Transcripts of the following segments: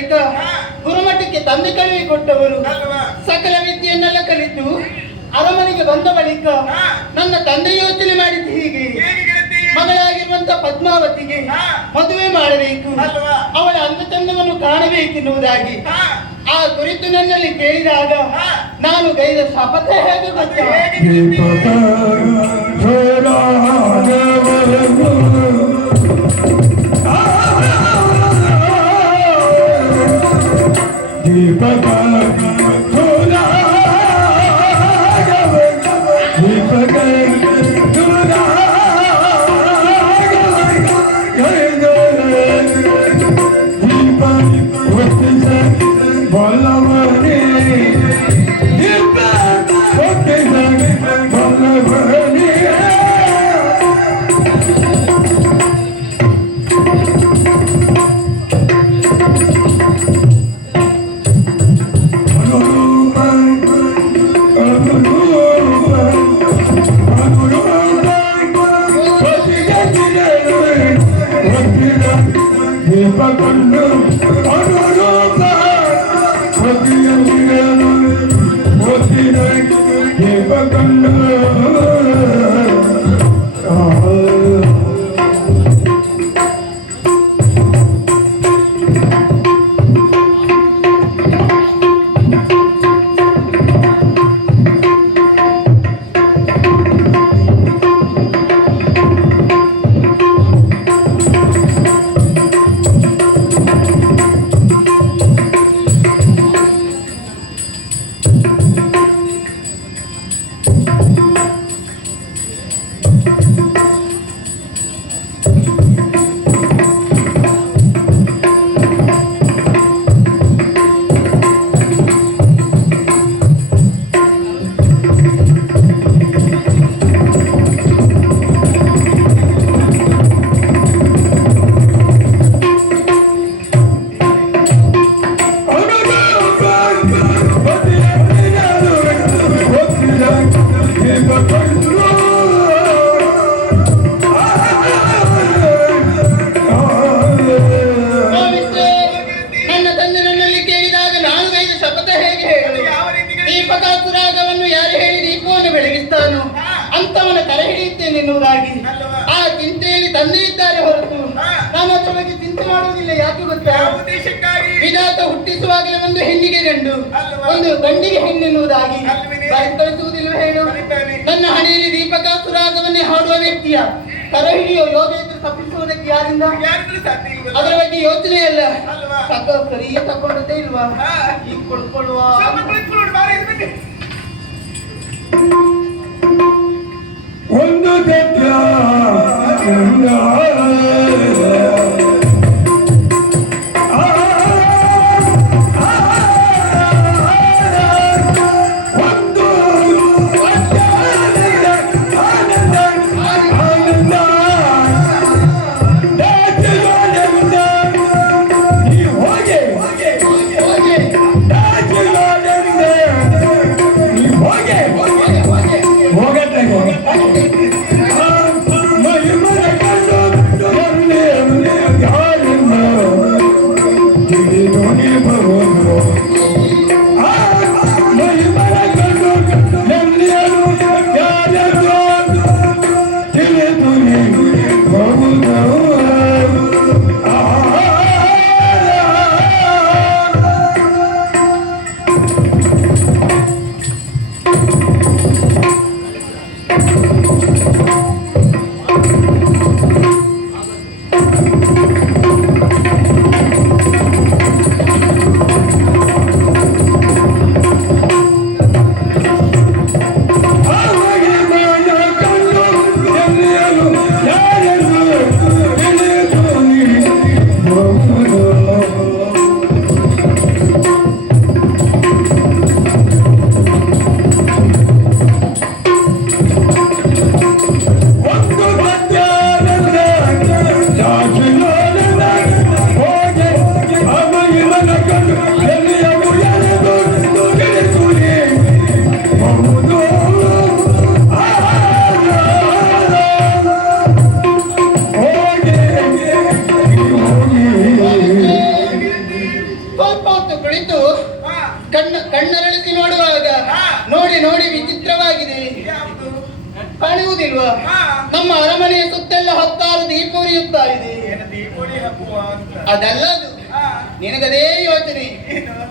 ಬಳಿಕ ಗುರುಮಠಕ್ಕೆ ತಂದೆ ಕಳುವಿ ಕೊಟ್ಟವರು. ಸಕಲ ವಿದ್ಯೆಯನ್ನೆಲ್ಲ ಕಲಿತು ಅರಮನೆಗೆ ಬಂದ ಬಳಿಕ ನನ್ನ ತಂದೆ ಯೋಚನೆ ಮಾಡಿದ್ದು ಹೀಗೆ. ಮಗಳಾಗಿರುವಂತ ಪದ್ಮಾವತಿಗೆ ಮದುವೆ ಮಾಡಬೇಕು. ಅಲ್ವಾ? ಅವಳ ಅಂದ ಚಂದವನ್ನು ಕಾಣಬೇಕೆನ್ನುವುದಾಗಿ ಆ ಕುರಿತು ನನ್ನಲ್ಲಿ ಕೇಳಿದಾಗ ನಾನು ಗೈದ ಶಪಥ ಹೇಗೆ ಗೊತ್ತಾ? ದೀಪಕ ಎನ್ನುವುದಾಗಿ ಆ ಚಿಂತೆಯಲ್ಲಿ ತಂದೆ ಇದ್ದಾರೆ ಹೊರತು ನಾನು ಅದರ ಬಗ್ಗೆ ಚಿಂತೆ ಮಾಡುವುದಿಲ್ಲ ಯಾಕೆ ಗೊತ್ತಾ? ವಿಧಾತ ಹುಟ್ಟಿಸುವಾಗಲೇ ಒಂದು ಹೆಣ್ಣಿಗೆ ಗಂಡು ಒಂದು ಗಂಡಿಗೆ ಹೆಣ್ಣೆನ್ನುವುದಾಗಿ. ಕಳಿಸುವುದಿಲ್ಲ ಹೇಳು. ನನ್ನ ಹಣೆಯಲ್ಲಿ ದೀಪಕಾಸುರಾಗವನ್ನೇ ಹಾಡುವ ವ್ಯಕ್ತಿಯ ಕರಹಿಡಿಯ ಯೋಗ ಇದ್ರೆ ತಪ್ಪಿಸುವುದಕ್ಕೆ ಯಾರಿಂದ? ಅದರ ಬಗ್ಗೆ ಯೋಚನೆ ಅಲ್ಲ ಸರಿಯ ತಕೊಂಡದ್ದೇ ಇಲ್ವಾ. ಈಗ ಕೊಡ್ಕೊಳ್ಳುವ Não. ನಿನಗದೇ ಯೋಚನೆ?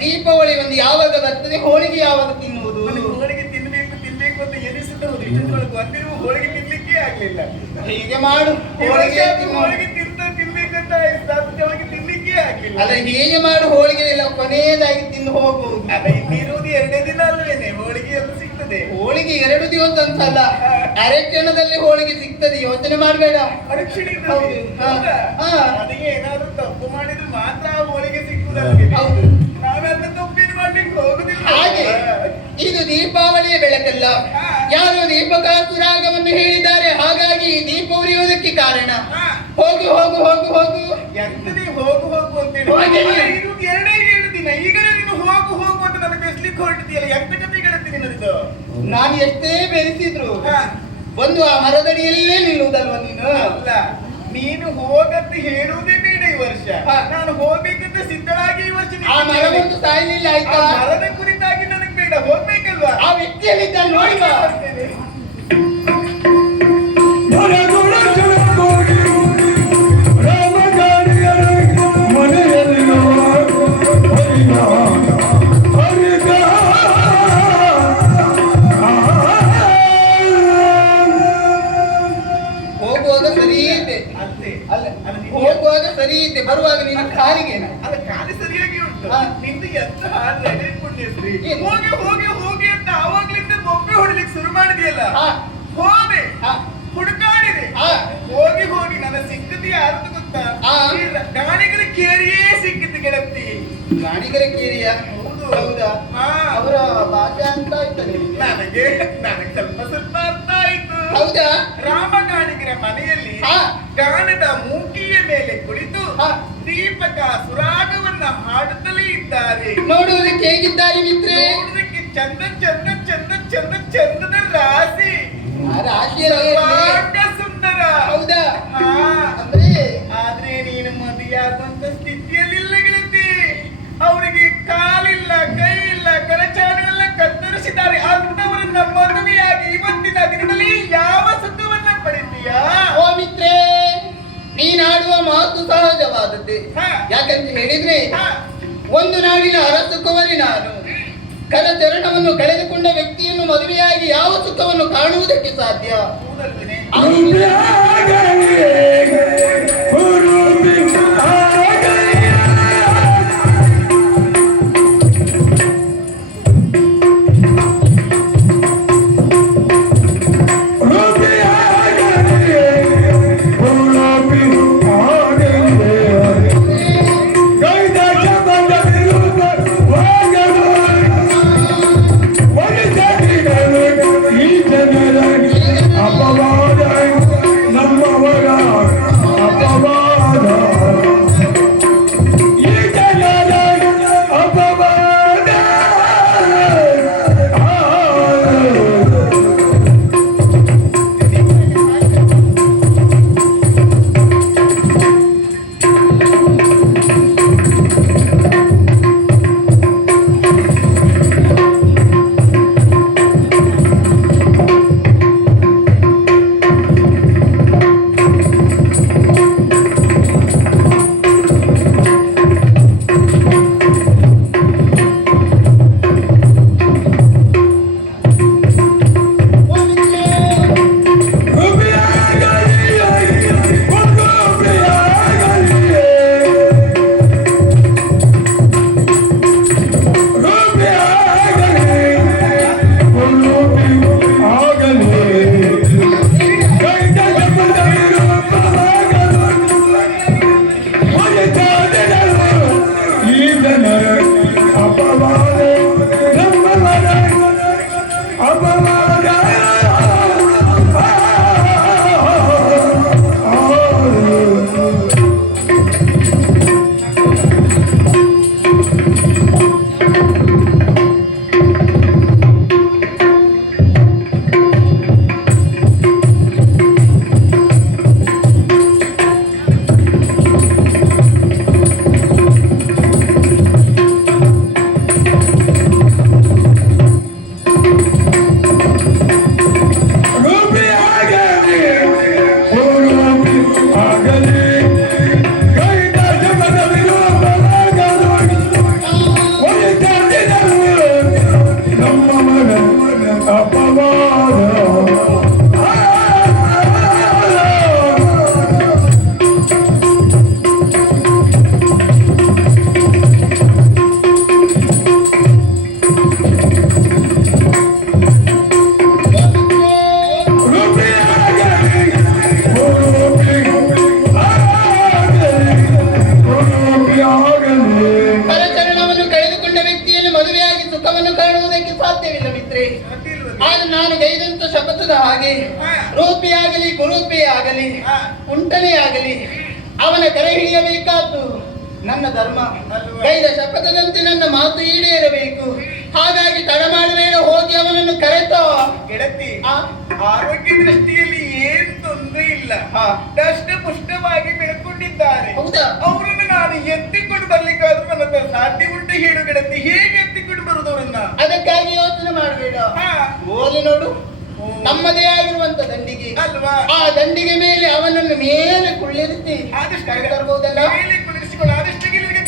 ದೀಪಾವಳಿ ಒಂದು ಯಾವಾಗ ಬರ್ತದೆ? ಹೋಳಿಗೆ ಯಾವಾಗ ತಿನ್ನುವುದು? ಹೋಳಿಗೆ ತಿನ್ಬೇಕು ತಿನ್ಬೇಕು ಅಂತ ಎನಿಸುತ್ತದೆ ಇಷ್ಟೊಳಗೆ ಒಂದಿರುವ ಹೋಳಿಗೆ ತಿನ್ಲಿಕ್ಕೆ ಆಗ್ಲಿಲ್ಲ. ಹೀಗೆ ಮಾಡು. ಹೋಳಿಗೆ. ಹೋಳಿಗೆ ತಿಂತ ತಿನ್ಬೇಕಂತ ಸಾಧ್ಯವಾಗಿ ಅದ್ರ ಆಗ್ಲಿಲ್ಲ ಅಲ್ಲ ಹೀಗೆ ಮಾಡು ಹೋಳಿಗೆ ಇಲ್ಲ ಕೊನೆಯದಾಗಿ ತಿಂದು ಹೋಗುವುದು ಅಲ್ಲ ಇರೋದು ಎರಡೇ ದಿನ ಅಲ್ವೇನೆ ಹೋಳಿಗೆ ಎಲ್ಲ ಸಿಗ್ತದೆ. ಹೋಳಿಗೆ ಎರಡು ದಿವಸ ಅಂತಲ್ಲ ಅರೆ ಕ್ಷಣದಲ್ಲಿ ಹೋಳಿಗೆ ಸಿಗ್ತದೆ. ಯೋಚನೆ ಮಾಡಬೇಡ? ಹಾ. ಅದಕ್ಕೆ ಏನಾದ್ರೂ ತಪ್ಪು ಮಾಡಿದ್ರೆ ಮಾತ್ರ ಆ ಹೋಳಿಗೆ ಸಿಕ್ಕುದಲ್ವೇ ಹೌದು. ನಾವೆಲ್ಲ ತಪ್ಪೇನು ಮಾಡ್ಲಿಕ್ಕೆ ಹೋಗುದಿಲ್ಲ. ಹಾಗೆ. ಇದು ದೀಪಾವಳಿಯ ಬೆಳಕಲ್ಲ. ಯಾರು ದೀಪಕಾಸುರಾಗವನ್ನು ಹೇಳಿದ್ದಾರೆ. ಹಾಗಾಗಿ ದೀಪ ಉರಿಯುವುದಕ್ಕೆ ಕಾರಣ. ಹೋಗು ಹೋಗು ಹೋಗು ಹೋಗು. ಎಂತದೇ ಹೋಗು ಹೋಗು ಹೋಗಿ. ಇದು ಎರಡೇ ಎರಡು ದಿನ ಈಗಲೇ ನೀನು ಹೋಗು ಹೋಗು ಅಂತ ನನಗೆ ಬೆಸ್ಲಿಕ್ಕೆ ಹೊರಟಿದೆಯಲ್ಲ ಎಂತ ಕತೆ ಗೆಳತಿ ನಿನ್ನದು ನಾನು ಎಷ್ಟೇ ಬೆರೆಸಿದ್ರು ಹಾ. ಒಂದು ಆ ಮರದಡಿಯಲ್ಲೇ ನಿಲ್ಲುವುದಲ್ವ ನೀನು? ಅಲ್ಲ ನೀನು ಹೋಗಂತ ಹೇಳುವುದೇ ಬೇಡ ಈ ವರ್ಷ. ನಾನು ಹೋಗ್ಬೇಕಂತ ಸಿದ್ಧಳಾಗಿ ಈ ವರ್ಷ ಆ. ಮರವೊಂದು ಸಾಯಲಿಲ್ಲ ಆಯ್ತಾ? ಮರದ ಕುರಿತಾಗಿ ನನಗೆ ಬೇಡ ಹೋಗ್ಬೇಕಲ್ವಾ? ಆ ವ್ಯಕ್ತಿಯಲ್ಲಿದ್ದ ನೋಡಿ ಬಾ ಬರ್ತೇನೆ. ಗಾಣಿಗರ ಕೇರಿಯ ಹೌದು. ಹೌದಾ ಅವರ ಭಾಷೆ ಅಂತ ಆಯ್ತದೆ ನನಗೆ ನನಗೆ ಸ್ವಲ್ಪ ಸ್ವಲ್ಪ ಅರ್ಥ ಆಯ್ತು. ಹೌದಾ? ರಾಮ ಗಾಣಿಗರ ಮನೆಯಲ್ಲಿ. ಗಾನದ ಮೂಕಿಯ ಮೇಲೆ ಕುಳಿತು. ದೀಪಕ ಸುರಾಗವನ್ನ ಹಾಡುತ್ತಲೇ ಇದ್ದಾರೆ. ನೋಡುವುದಕ್ಕೆ ಹೇಗಿದ್ದಾರೆ ಮಿತ್ರೆ? ನೋಡುವುದಕ್ಕೆ ಚಂದ ಚಂದ ಚಂದ ಚಂದ ಚಂದದ ರಾಶಿ. ಸರ್ವಾಂಗ ಸುಂದರ. ಹೌದಾ. ಅಂದ್ರೆ ಆದ್ರೆ ನೀನು ಮದುವೆಯಾಗುವಂತ ಸ್ಥಿತಿಯಲ್ಲಿಲ್ಲ ಯಾಕಂತ ಹೇಳಿದ್ರೆ. ಒಂದು ನಾಡಿನ ಅರಸು ನಾನು. ನಾನು ಕರಚರಣವನ್ನು ಕಳೆದುಕೊಂಡ ವ್ಯಕ್ತಿಯನ್ನು ಮದುವೆಯಾಗಿ ಯಾವ ಸುಖವನ್ನು ಕಾಣುವುದಕ್ಕೆ ಸಾಧ್ಯ? ಕರೆ ಹಿಡಿಯಬೇಕಾದ್ದು? ನನ್ನ ಧರ್ಮ. ಕೈದ ಶಪಥದಂತೆ ನನ್ನ ಮಾತು ಈಡೇರಬೇಕು. ಹಾಗಾಗಿ ತಡ ಮಾಡಬೇಡ ಹೋಗಿ ಅವನನ್ನು ಕರೆತೋ. ಗೆಳತಿ ಆರೋಗ್ಯ ದೃಷ್ಟಿಯಲ್ಲಿ ಏನ್ ತೊಂದರೆ ಇಲ್ಲ. ದಷ್ಟ ಪುಷ್ಟವಾಗಿ ಬೆಳ್ಕೊಂಡಿದ್ದಾರೆ. ಹೌದಾ? ಅವರನ್ನು ನಾನು ಎತ್ತಿಕೊಂಡು ಬರ್ಲಿಕ್ಕಾದ್ರೂ ನನ್ನ ಸಾಧ್ಯ ಉಂಟು ಹೇಳು ಗೆಳತಿ. ಹೇಗೆ ಎತ್ತಿಕೊಂಡು ಬರುದು ಅವರನ್ನ? ಅದಕ್ಕಾಗಿ ಯೋಚನೆ ಮಾಡಬೇಡ. ಓದಿ ನೋಡು. ನಮ್ಮದೇ ಆಗಿರುವಂತ ದಂಡಿಗೆ. ಅಲ್ವಾ? ಆ ದಂಡಿಗೆ ಮೇಲೆ ಅವನನ್ನು ಮೇಲೆ ಕುಳ್ಳಿರಿಸಿ ಆದಷ್ಟು ಕರೆ ಮೇಲೆ ಕುಳ್ಳಿರಿಸಿಕೊಂಡು ಆದಷ್ಟು ಗೆಲುವಿಗೆ